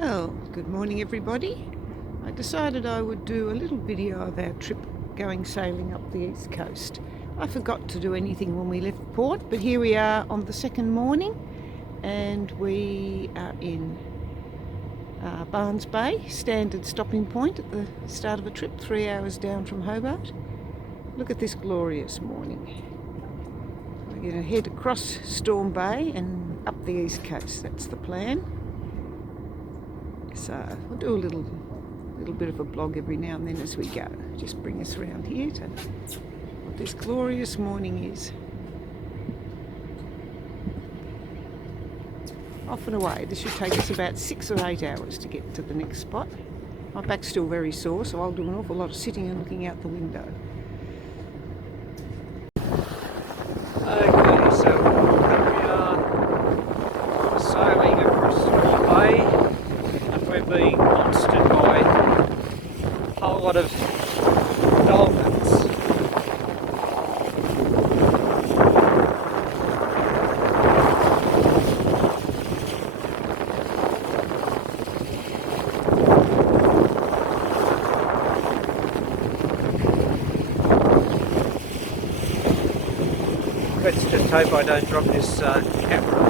Well, good morning everybody. I decided I would do a little video of our trip going sailing up the east coast. I forgot to do anything when we left port, but here we are on the second morning and we are in Barnes Bay, standard stopping point at the start of a trip, 3 hours down from Hobart. Look at this glorious morning. We're going to head across Storm Bay and up the east coast. That's the plan. So we'll do a little bit of a blog every now and then as we go. Just bring us around here to what this glorious morning is. Off and away. This should take us about 6 or 8 hours to get to the next spot. My back's still very sore, so I'll do an awful lot of sitting and looking out the window. Okay, so we are sailing across Canoe Bay. We're being monstered by a whole lot of dolphins. Let's just hope I don't drop this camera.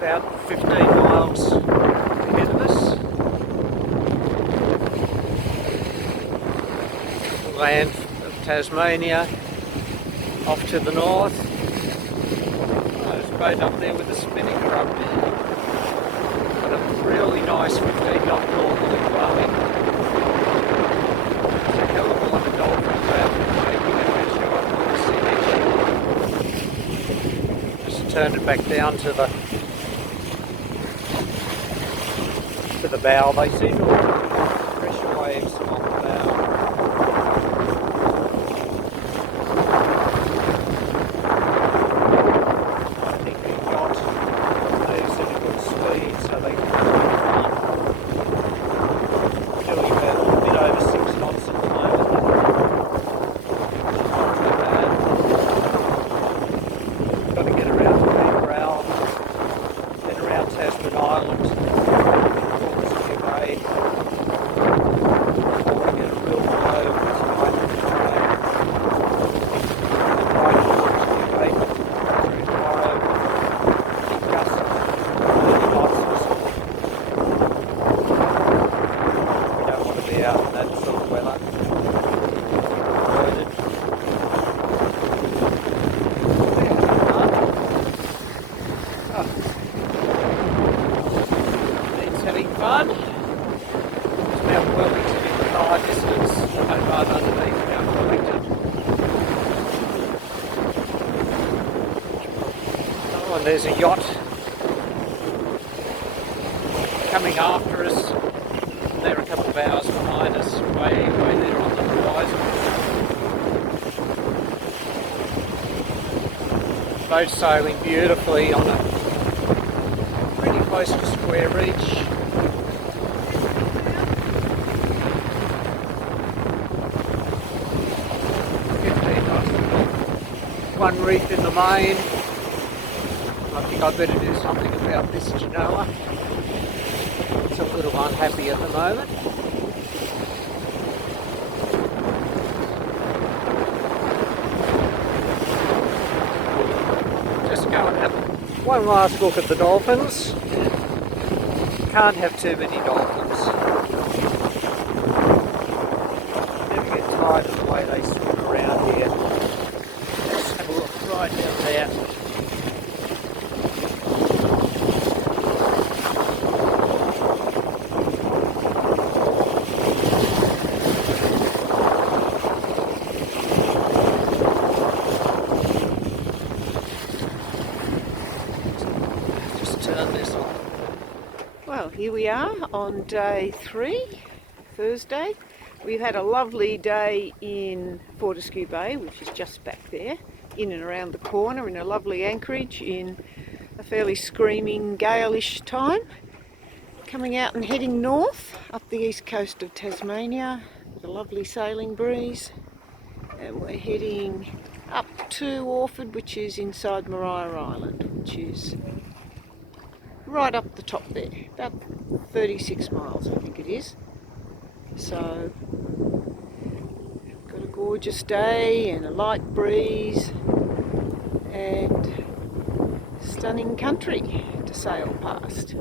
About 15 miles ahead of us. Land of Tasmania off to the north. There's a boat up there with a spinning drum. Got a really nice 15-knot northerly blowing. There's a hell of a lot of dolphins out making a just turned it back down to the bow. They seem to have pressure waves on the bow. I think the yacht moves at a good speed, so they can run. Doing about a bit over 6 knots at the moment. Not too bad. Got to get around the main rail, then around Tasman Island. Fun. It's Mount Wellington in the far distance, Hobart underneath Mount Wellington. Oh, and there's a yacht coming after us. They're a couple of hours behind us, way there on the horizon. Boat sailing beautifully on a pretty close to square reach. One reef in the main. I think I better do something about this genoa. It's a little unhappy at the moment. Just go and have one last look at the dolphins. Can't have too many dolphins. Never get tired of the way they swim around here. Right down there. Well, here we are on day 3, Thursday. We've had a lovely day in Fortescue Bay, which is just back there, in and around the corner, in a lovely anchorage in a fairly screaming gale-ish time. Coming out and heading north up the east coast of Tasmania with a lovely sailing breeze. And we're heading up to Orford, which is inside Maria Island, which is right up the top there, about 36 miles I think it is. So, got a gorgeous day and a light breeze and stunning country to sail past.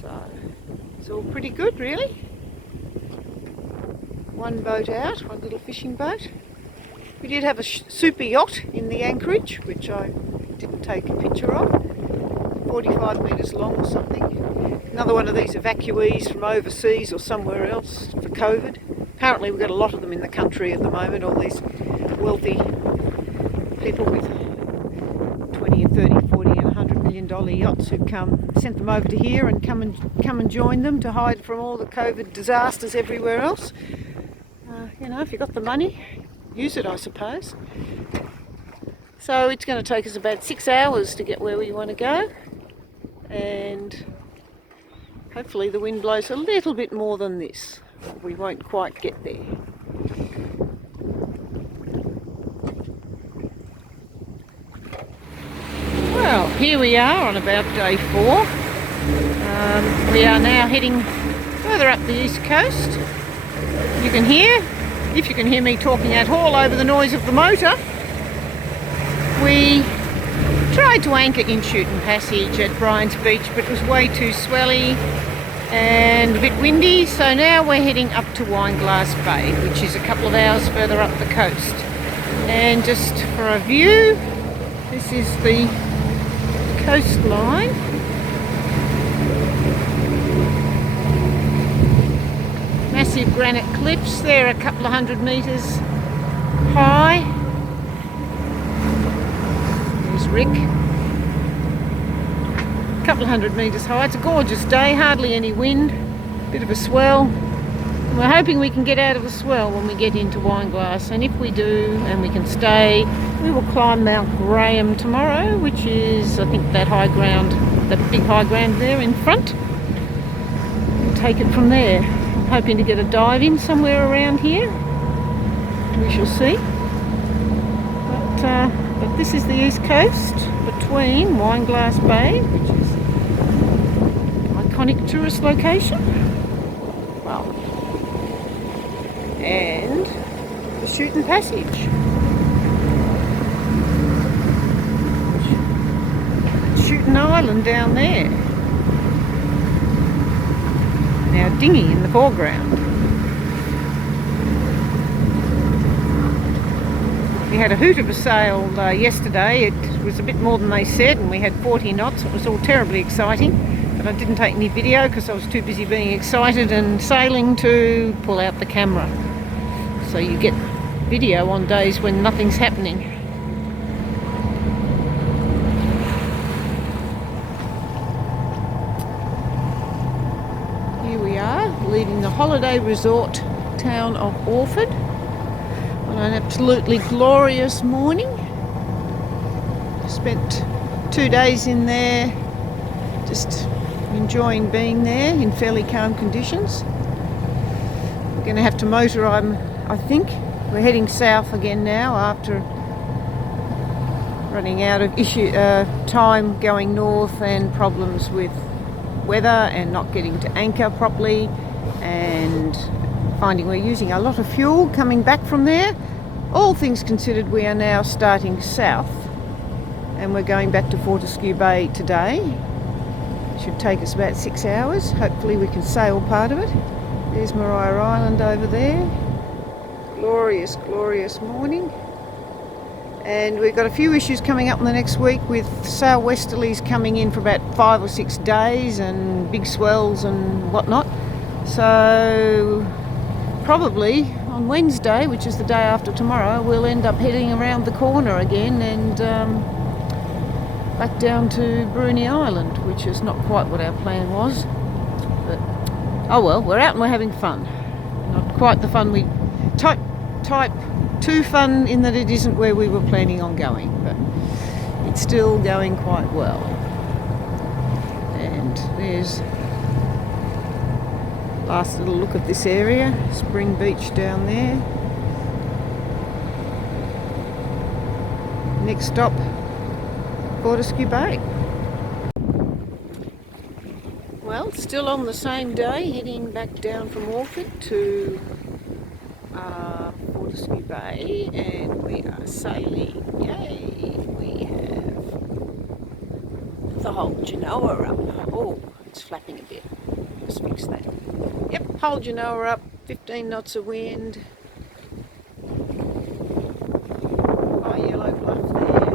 So, it's all pretty good really. One boat out, one little fishing boat. We did have a super yacht in the anchorage, which I didn't take a picture of. 45 metres long or something. Another one of these evacuees from overseas or somewhere else for COVID. Apparently we've got a lot of them in the country at the moment, all these wealthy people with 20 and 30, 40 and $100 million yachts who've sent them over to here and come and join them to hide from all the COVID disasters everywhere else. You know, if you've got the money, use it I suppose. So it's going to take us about 6 hours to get where we want to go. And hopefully the wind blows a little bit more than this. We won't quite get there. Well, here we are on about day 4. We are now heading further up the east coast. You can hear, if you can hear me talking at all over the noise of the motor, we tried to anchor in Shooting Passage at Bryant's Beach, but it was way too swelly and a bit windy, so now we're heading up to Wineglass Bay, which is a couple of hours further up the coast. And just for a view, this is the coastline. Massive granite cliffs, they're a couple of 100 metres high. Rick, a couple of 100 metres high. It's a gorgeous day, hardly any wind, bit of a swell. And we're hoping we can get out of the swell when we get into Wineglass, and if we do and we can stay, we will climb Mount Graham tomorrow, which is I think that high ground, that big high ground there in front. We'll take it from there. I'm hoping to get a dive in somewhere around here. We shall see. But this is the east coast between Wineglass Bay, which is an iconic tourist location, well, and the Shooting Passage. Shooting Island down there. And our dinghy in the foreground. We had a hoot of a sail yesterday. It was a bit more than they said, and we had 40 knots. It was all terribly exciting, but I didn't take any video because I was too busy being excited and sailing to pull out the camera. So you get video on days when nothing's happening. Here we are, leaving the holiday resort town of Orford. An absolutely glorious morning. Spent 2 days in there just enjoying being there in fairly calm conditions. We're going to have to motor, I think. We're heading south again now after running out of time going north and problems with weather and not getting to anchor properly and finding we're using a lot of fuel coming back from there. All things considered, we are now starting south and we're going back to Fortescue Bay today. Should take us about 6 hours. Hopefully we can sail part of it. There's Maria Island over there. Glorious, glorious morning. And we've got a few issues coming up in the next week with southwesterlies coming in for about 5 or 6 days and big swells and whatnot. So probably on Wednesday, which is the day after tomorrow, we'll end up heading around the corner again and back down to Bruny Island, which is not quite what our plan was. But oh well, we're out and we're having fun. Not quite the fun we type 2 fun in that it isn't where we were planning on going, but it's still going quite well. And there's last little look at this area, Spring Beach down there. Next stop, Fortescue Bay. Well, still on the same day, heading back down from Orford to Fortescue Bay, and we are sailing. Yay! We have the whole Genoa up. Oh, it's flapping a bit. Let's fix that. Yep, whole Genoa up, 15 knots of wind. High yellow bluff there.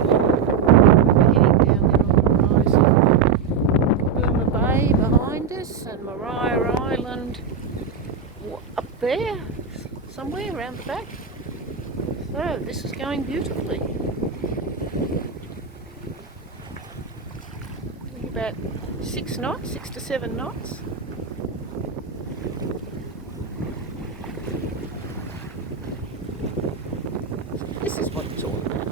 We're heading down there on the horizon. Bay behind us, and Maria Island up there, somewhere around the back. So this is going beautifully. About 6 knots, 6 to 7 knots. This is what it's all about.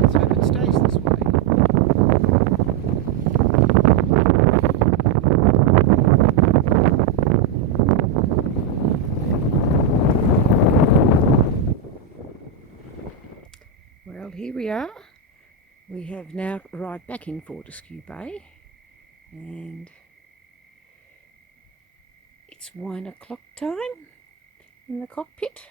Let's hope it stays this way. Well, here we are. We have now arrived back in Fortescue Bay, and it's 1 o'clock time in the cockpit.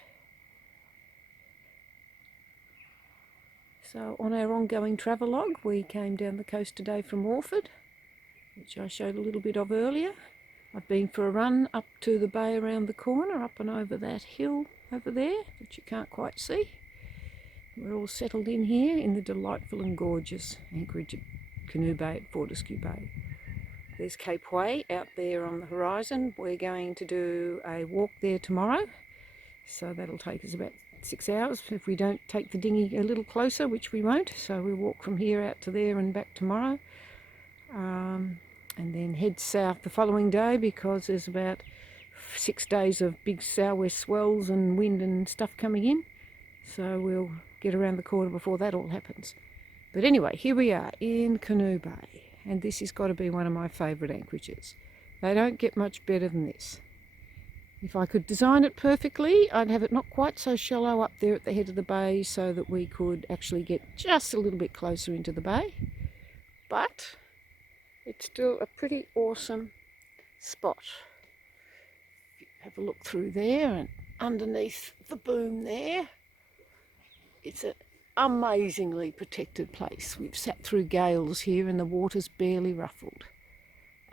So on our ongoing travelogue, we came down the coast today from Orford, which I showed a little bit of earlier. I've been for a run up to the bay around the corner, up and over that hill over there that you can't quite see. We're all settled in here in the delightful and gorgeous anchorage at Canoe Bay at Fortescue Bay. There's Cape Way out there on the horizon. We're going to do a walk there tomorrow, so that'll take us about 6 hours if we don't take the dinghy a little closer, which we won't. So we'll walk from here out to there and back tomorrow, and then head south the following day, because there's about 6 days of big southwest swells and wind and stuff coming in. So we'll get around the corner before that all happens. But anyway, here we are in Canoe Bay, and this has got to be one of my favourite anchorages. They don't get much better than this. If I could design it perfectly, I'd have it not quite so shallow up there at the head of the bay, so that we could actually get just a little bit closer into the bay. But it's still a pretty awesome spot. If you have a look through there and underneath the boom there, it's an amazingly protected place. We've sat through gales here and the water's barely ruffled,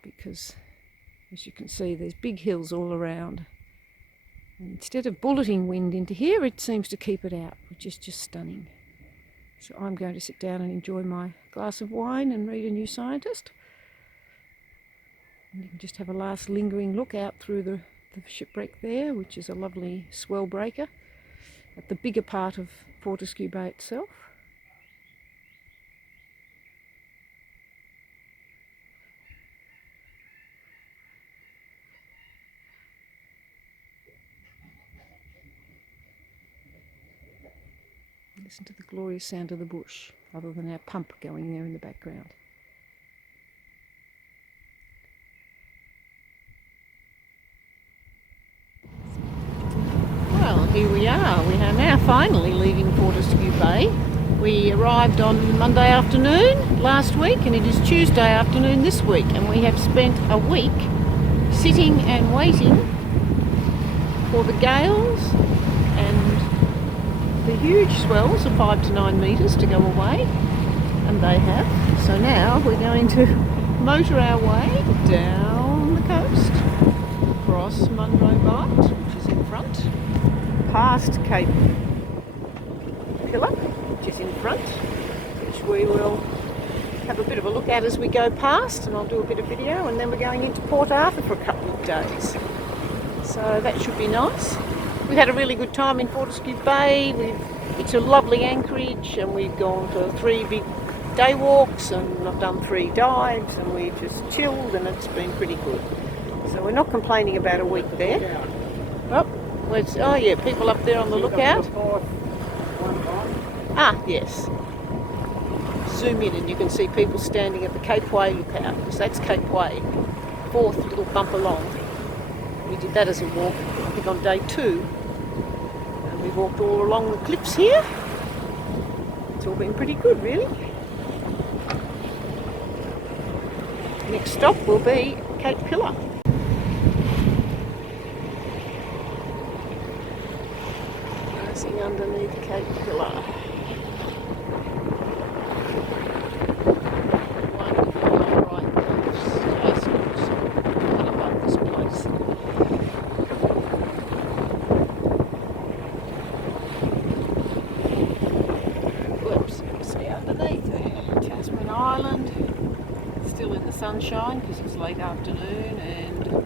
because as you can see there's big hills all around, and instead of bulleting wind into here, it seems to keep it out, which is just stunning. So I'm going to sit down and enjoy my glass of wine and read A New Scientist, and you can just have a last lingering look out through the shipwreck there, which is a lovely swell breaker at the bigger part of Fortescue Bay itself. Listen to the glorious sound of the bush, other than our pump going there in the background. Well, here we are. We are now finally leaving Fortescue Bay. We arrived on Monday afternoon last week, and it is Tuesday afternoon this week, and we have spent a week sitting and waiting for the gales and the huge swells of 5 to 9 metres to go away, and they have. So now we're going to motor our way down the coast, across Munro Bight, which is in front, past Cape Pillar, which is in front, which we will have a bit of a look at as we go past, and I'll do a bit of video, and then we're going into Port Arthur for a couple of days. So that should be nice. We've had a really good time in Fortescue Bay. It's a lovely anchorage, and we've gone for 3 big day walks, and I've done 3 dives, and we've just chilled, and it's been pretty good. So we're not complaining about a week there. Oh yeah, people up there on the lookout. Ah, yes. Zoom in and you can see people standing at the Cape Way lookout, because that's Cape Way, 4th little bump along. We did that as a walk, I think on day 2. And we walked all along the cliffs here. It's all been pretty good, really. Next stop will be Cape Pillar. Rising underneath Cape Pillar. Sunshine because it's late afternoon and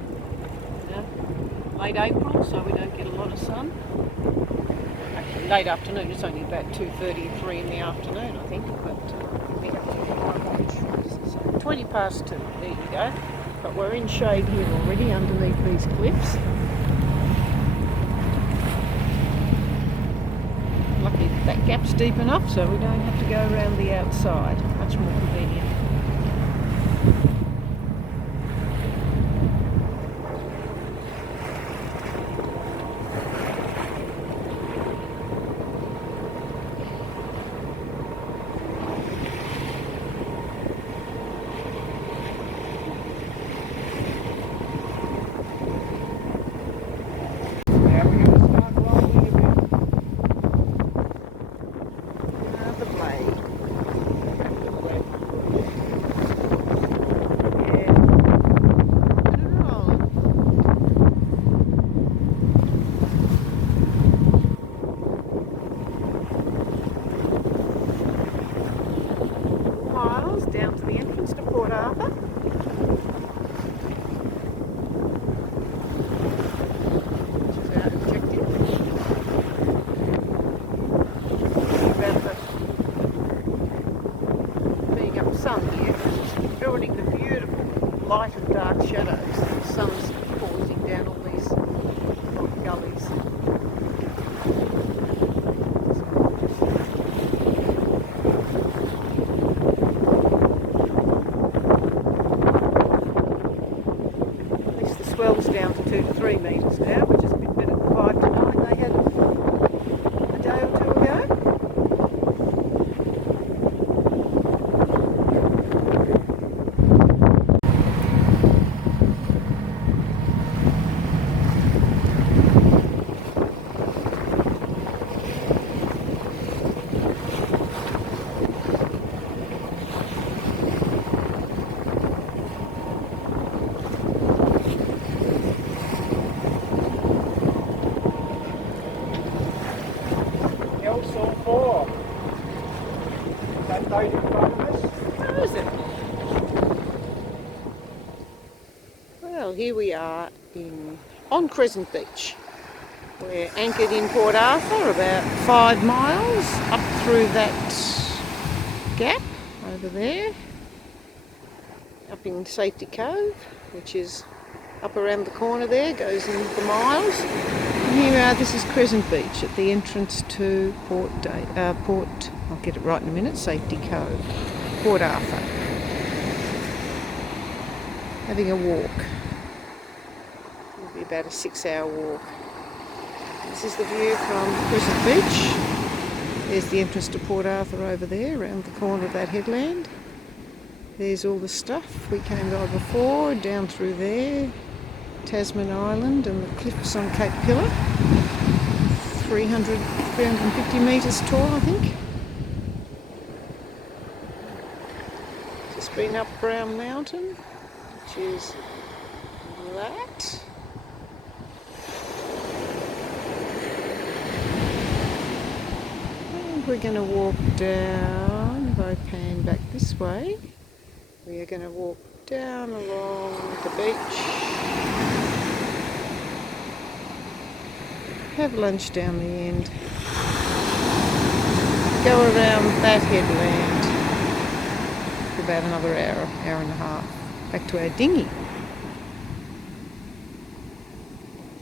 late April, so we don't get a lot of sun. Actually, late afternoon, it's only about 2:30 or 3 in the afternoon, I think, but we have to get my watch. So 20 past 2, there you go. But we're in shade here already underneath these cliffs. Lucky that gap's deep enough so we don't have to go around the outside. Much more convenient. Down to the entrance to Port Arthur. Which is our objective. About the being up sun here, it's building the beautiful light and dark shadows. The sun's causing down all these rock gullies. Swell's down to 2 to 3 metres now, which is a bit better than 5 to 9 they had a day or 2 ago. Where is it? Well, here we are on Crescent Beach. We're anchored in Port Arthur, about 5 miles up through that gap over there, up in Safety Cove, which is up around the corner there, goes in for miles. And here we are, this is Crescent Beach at the entrance to I'll get it right in a minute, Safety Cove, Port Arthur. Having a walk. It'll be about a 6-hour walk. This is the view from Crescent Beach. There's the entrance to Port Arthur over there, around the corner of that headland. There's all the stuff we came by before, down through there. Tasman Island and the cliffs on Cape Pillar. 350 metres tall, I think. Just been up Brown Mountain, which is that. And we're going to walk down, if I pan back this way, we are going to walk down along the beach have lunch down the end. Go around that headland for about another hour, hour and a half, back to our dinghy.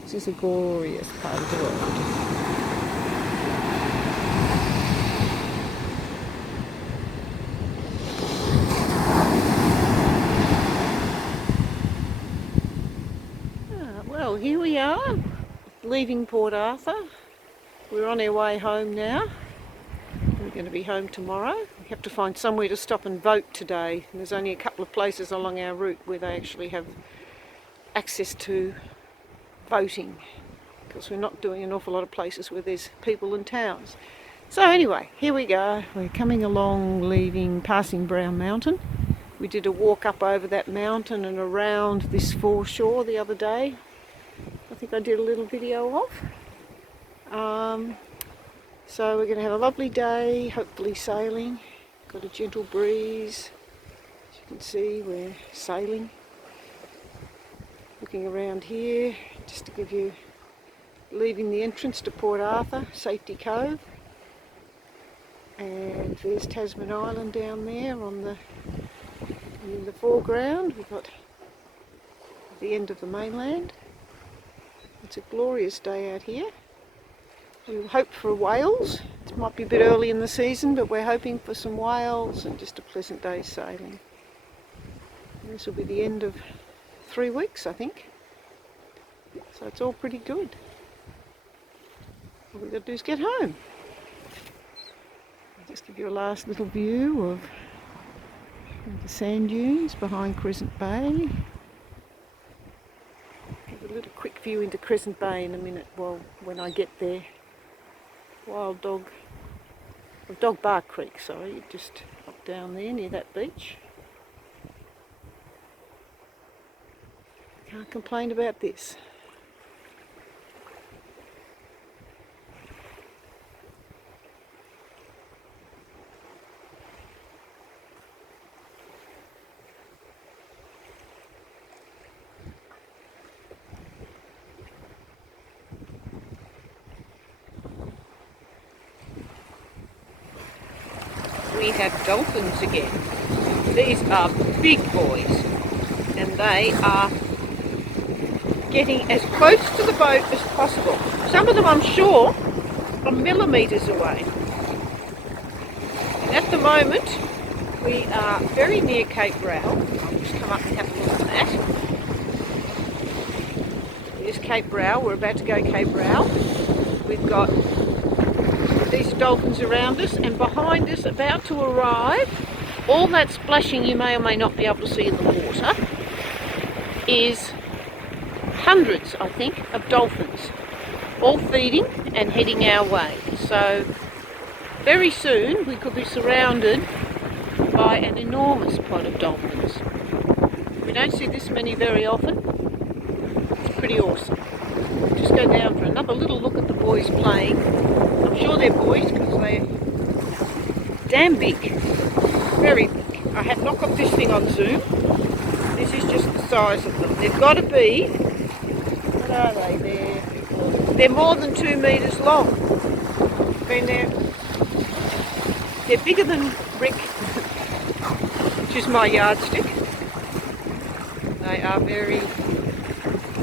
This is a glorious part of the world. Well, here we are, leaving Port Arthur. We're on our way home now. We're going to be home tomorrow. We have to find somewhere to stop and vote today. And there's only a couple of places along our route where they actually have access to voting, because we're not doing an awful lot of places where there's people in towns. So anyway, here we go. We're coming along, passing Brown Mountain. We did a walk up over that mountain and around this foreshore the other day. I think I did a little video of. So we're going to have a lovely day, hopefully sailing. Got a gentle breeze. As you can see, we're sailing. Looking around here, just to give you, leaving the entrance to Port Arthur, Safety Cove. And there's Tasman Island down there in the foreground. We've got the end of the mainland. It's a glorious day out here. We hope for whales. It might be a bit early in the season, but we're hoping for some whales and just a pleasant day sailing. And this will be the end of 3 weeks, I think. So it's all pretty good. All we've got to do is get home. I'll just give you a last little view of the sand dunes behind Crescent Bay. Give a little quick view into Crescent Bay in a minute, when I get there. Dog Bar Creek, sorry, just up down there near that beach. Can't complain about this. We have dolphins again. These are big boys, and they are getting as close to the boat as possible. Some of them, I'm sure, are millimetres away. And at the moment, we are very near Cape Row. I'll just come up and have a look at that. Here's Cape Row. We're about to go Cape Row. We've got these dolphins around us, and behind us, about to arrive, all that splashing you may or may not be able to see in the water is hundreds, I think, of dolphins, all feeding and heading our way. So very soon we could be surrounded by an enormous pod of dolphins. We don't see this many very often. It's pretty awesome. Just go down for another little look at the boys playing. I'm sure they're boys because they're damn big, very big. I have not got this thing on zoom. This is just the size of them. They've got to be, what are they? They're more than 2 metres long. I mean, they're bigger than Rick, which is my yardstick. They are very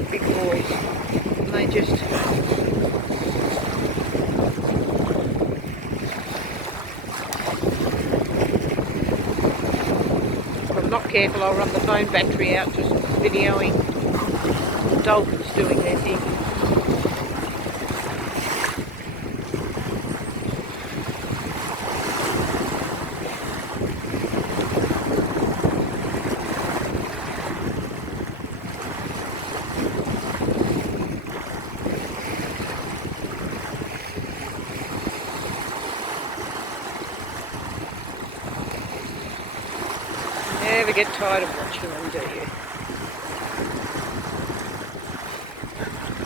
big boys. And they just not careful, I'll run the phone battery out just videoing the dolphins doing their thing. Never get tired of watching them, do you?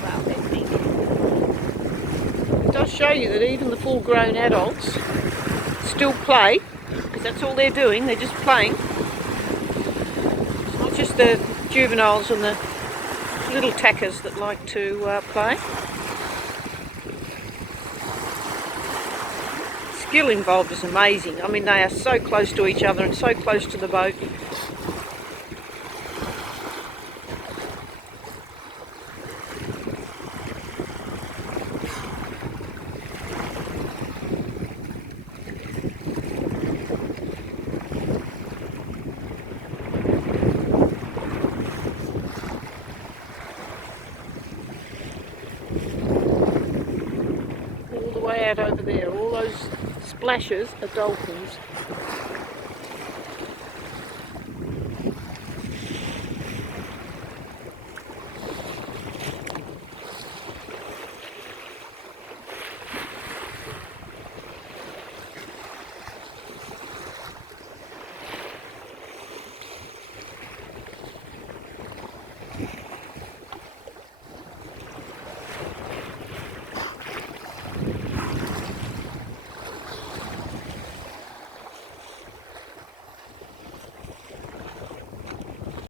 Wow, they're big. It does show you that even the full-grown adults still play, because that's all they're doing, they're just playing. It's not just the juveniles and the little tackers that like to play. skill involved is amazing. I mean, they are so close to each other and so close to the boat. Out over there, all those splashes are dolphins.